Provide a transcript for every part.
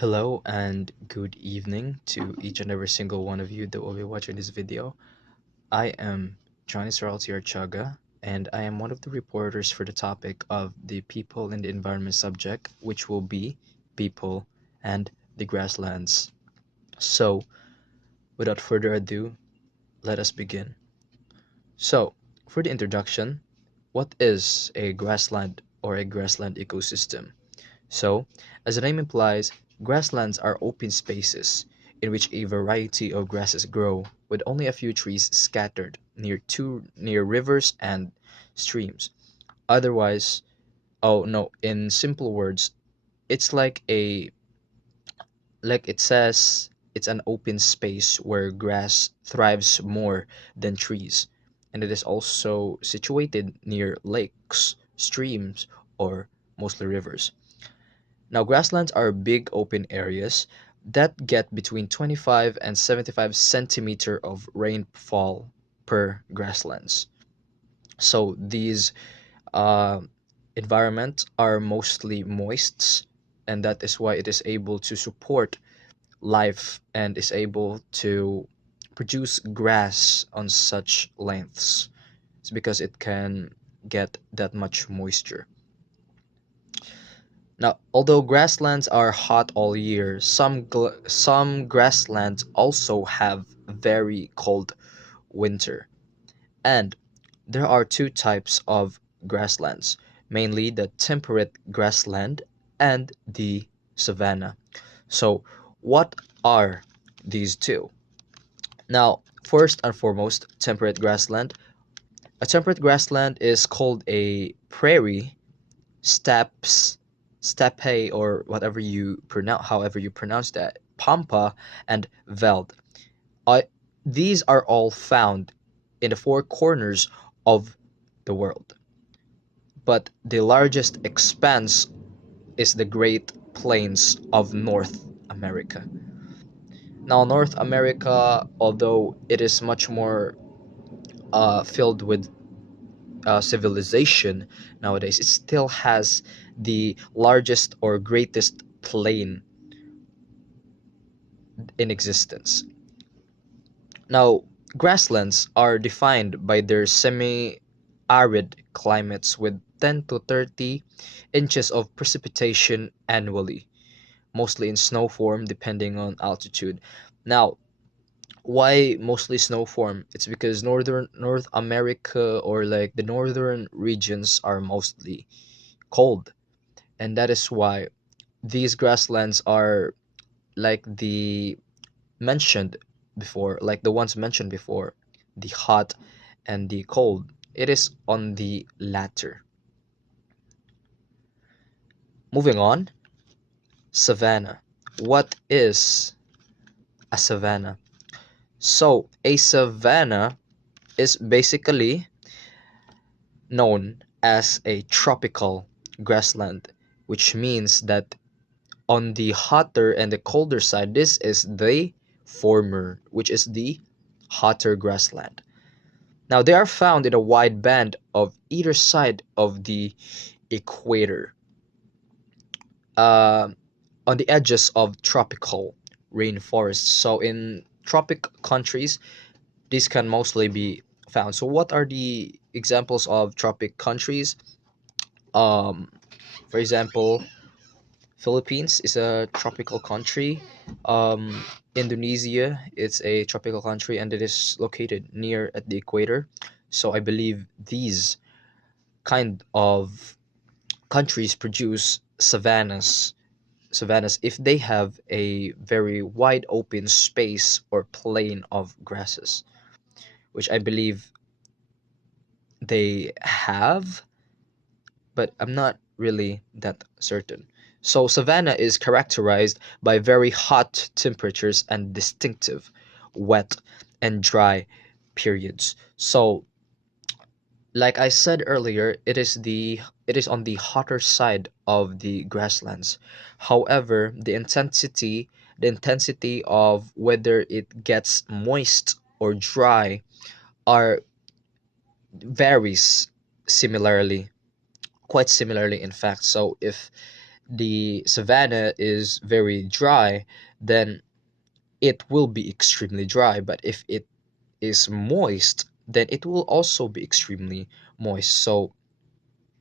Hello and good evening to each and every single one of you that will be watching this video. I am Artiaga, and I am one of the reporters for the topic of the people and the environment subject, which will be people and the grasslands. So, without further ado, let us begin. So, for the introduction, what is a grassland or a grassland ecosystem? So, as the name implies, grasslands are open spaces in which a variety of grasses grow, with only a few trees scattered near rivers and streams. Otherwise, oh no, in simple words, it's like it says it's an open space where grass thrives more than trees, and it is also situated near lakes, streams, or mostly rivers. Now, grasslands are big open areas that get between 25 and 75 centimeter of rainfall per grasslands. So these uh, environments are mostly moist, and that is why it is able to support life and is able to produce grass on such lengths. It's because it can get that much moisture. Now, although grasslands are hot all year, some grasslands also have very cold winter. And there are two types of grasslands, mainly the temperate grassland and the savanna. So, what are these two? Now, first and foremost, temperate grassland. A temperate grassland is called a prairie, steppes, steppe, or however you pronounce that, pampa, and veld. Uh, these are all found in the four corners of the world, but the largest expanse is the Great Plains of North America. Now, North America, although it is much more filled with civilization nowadays, it still has the largest or greatest plain in existence. Now, grasslands are defined by their semi-arid climates with 10 to 30 inches of precipitation annually, mostly in snow form depending on altitude. Now, why mostly snow form? It's because North America, or like the northern regions, are mostly cold, and that is why these grasslands are like the ones mentioned before, the hot and the cold. It is on the latter. Moving on, savanna. What is a savanna? So, a savanna is basically known as a tropical grassland, which means that on the hotter and the colder side, this is the former, which is the hotter grassland. Now, they are found in a wide band of either side of the equator, uh, on the edges of tropical rainforests. So, in tropic countries, these can mostly be found. So, what are the examples of tropic countries? Um, for example, Philippines is a tropical country. Indonesia, it's a tropical country, and it is located near at the equator. So I believe these kind of countries produce savannas if they have a very wide open space or plain of grasses, which I believe they have, but I'm not really that certain. So, savanna is characterized by very hot temperatures and distinctive wet and dry periods. So, like I said earlier, it is on the hotter side of the grasslands. However, the intensity of whether it gets moist or dry are varies similarly, quite similarly in fact. So if the savanna is very dry, then it will be extremely dry. But if it is moist, then it will also be extremely moist. So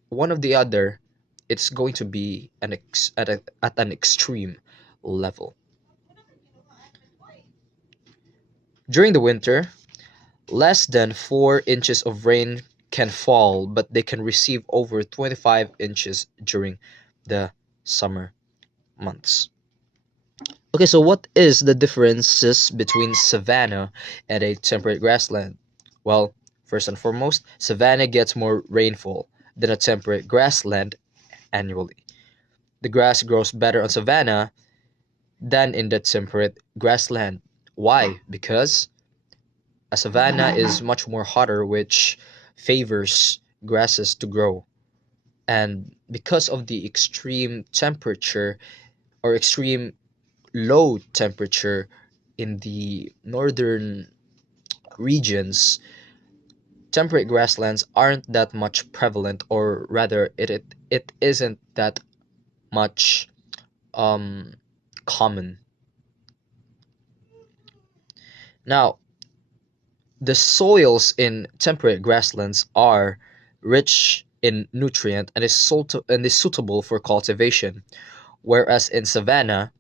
one of the other, it's going to be at an extreme level. During the winter, less than 4 inches of rain can fall, but they can receive over 25 inches during the summer months. Okay, so what is the differences between savanna and a temperate grassland? Well, first and foremost, savanna gets more rainfall than a temperate grassland annually. The grass grows better on savanna than in the temperate grassland. Why? Because a savanna is much more hotter, which favors grasses to grow. And because of the extreme temperature or extreme low temperature in the northern regions, temperate grasslands aren't that much prevalent, or rather, it isn't that much um, common. Now, the soils in temperate grasslands are rich in nutrient and is suitable for cultivation, whereas in savanna,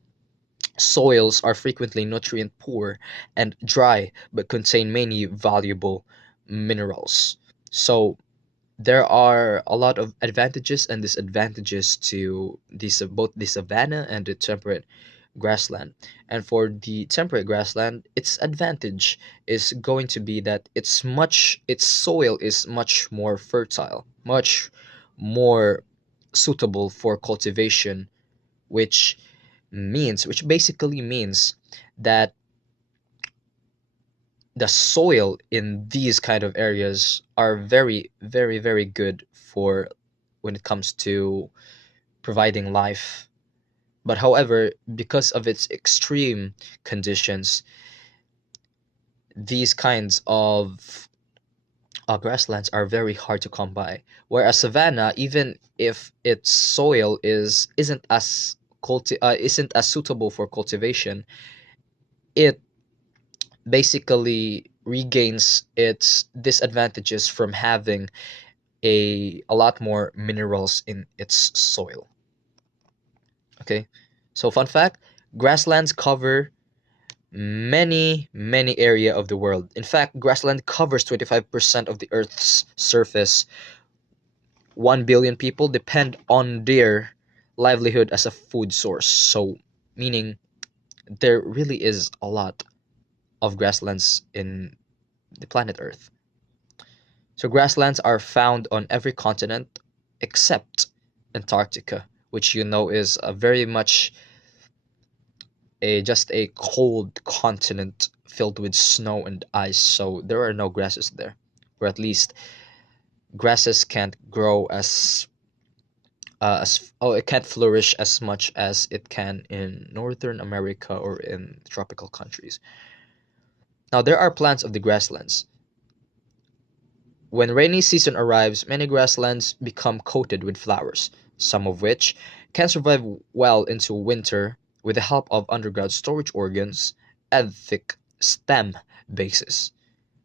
soils are frequently nutrient poor and dry but contain many valuable minerals. So there are a lot of advantages and disadvantages to both the savanna and the temperate grassland. And for the temperate grassland, its advantage is going to be that its soil is much more fertile, much more suitable for cultivation, which basically means that the soil in these kind of areas are very, very, very good for when it comes to providing life. But however, because of its extreme conditions, these kinds of grasslands are very hard to come by. Whereas savanna, even if its soil isn't as suitable for cultivation, it basically regains its disadvantages from having a lot more minerals in its soil. Okay, so fun fact, grasslands cover many area of the world. In fact, grassland covers 25% of the earth's surface. 1 billion people depend on their livelihood as a food source, so meaning there really is a lot of grasslands in the planet earth. So grasslands are found on every continent except Antarctica, which you know is a very much a just a cold continent filled with snow and ice, so there are no grasses there. Or at least grasses can't grow it can't flourish as much as it can in Northern America or in tropical countries. Now there are plants of the grasslands. When rainy season arrives, many grasslands become coated with flowers, some of which can survive well into winter with the help of underground storage organs and thick stem bases.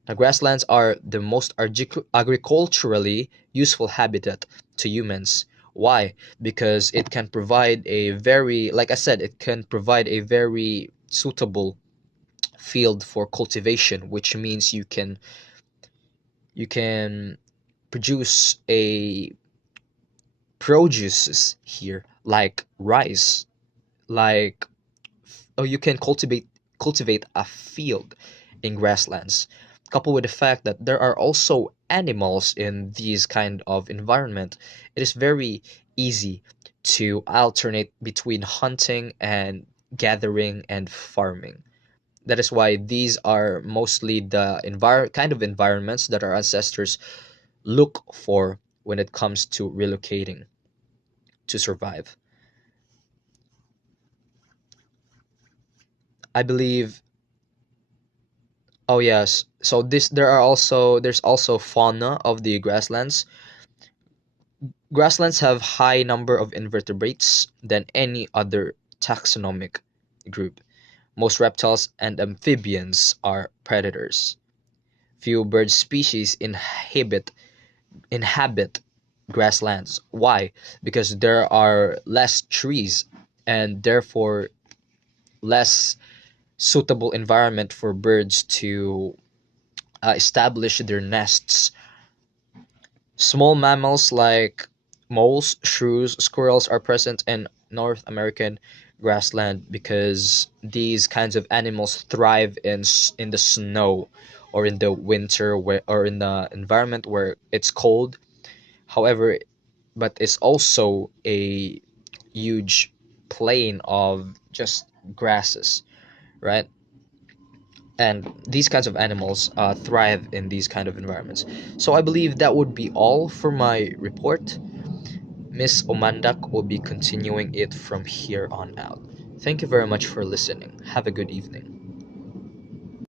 Now, grasslands are the most agriculturally useful habitat to humans. Why? Because it can provide a very, like I said, it can provide a very suitable field for cultivation, which means you can produce a produces here like rice, like you can cultivate a field in grasslands, coupled with the fact that there are also animals in these kind of environment. It is very easy to alternate between hunting and gathering and farming. That is why these are mostly the kind of environments that our ancestors look for when it comes to relocating to survive. I believe. Oh yes. So there's also fauna of the grasslands. Grasslands have high number of invertebrates than any other taxonomic group. Most reptiles and amphibians are predators. Few bird species inhabit grasslands. Why? Because there are less trees and therefore less suitable environment for birds to establish their nests. Small mammals like moles, shrews, squirrels are present in North American grassland because these kinds of animals thrive in the snow or in the winter or in the environment where it's cold. However, but it's also a huge plain of just grasses, right? And these kinds of animals thrive in these kind of environments. So I believe that would be all for my report. Miss Omandak will be continuing it from here on out. Thank you very much for listening. Have a good evening.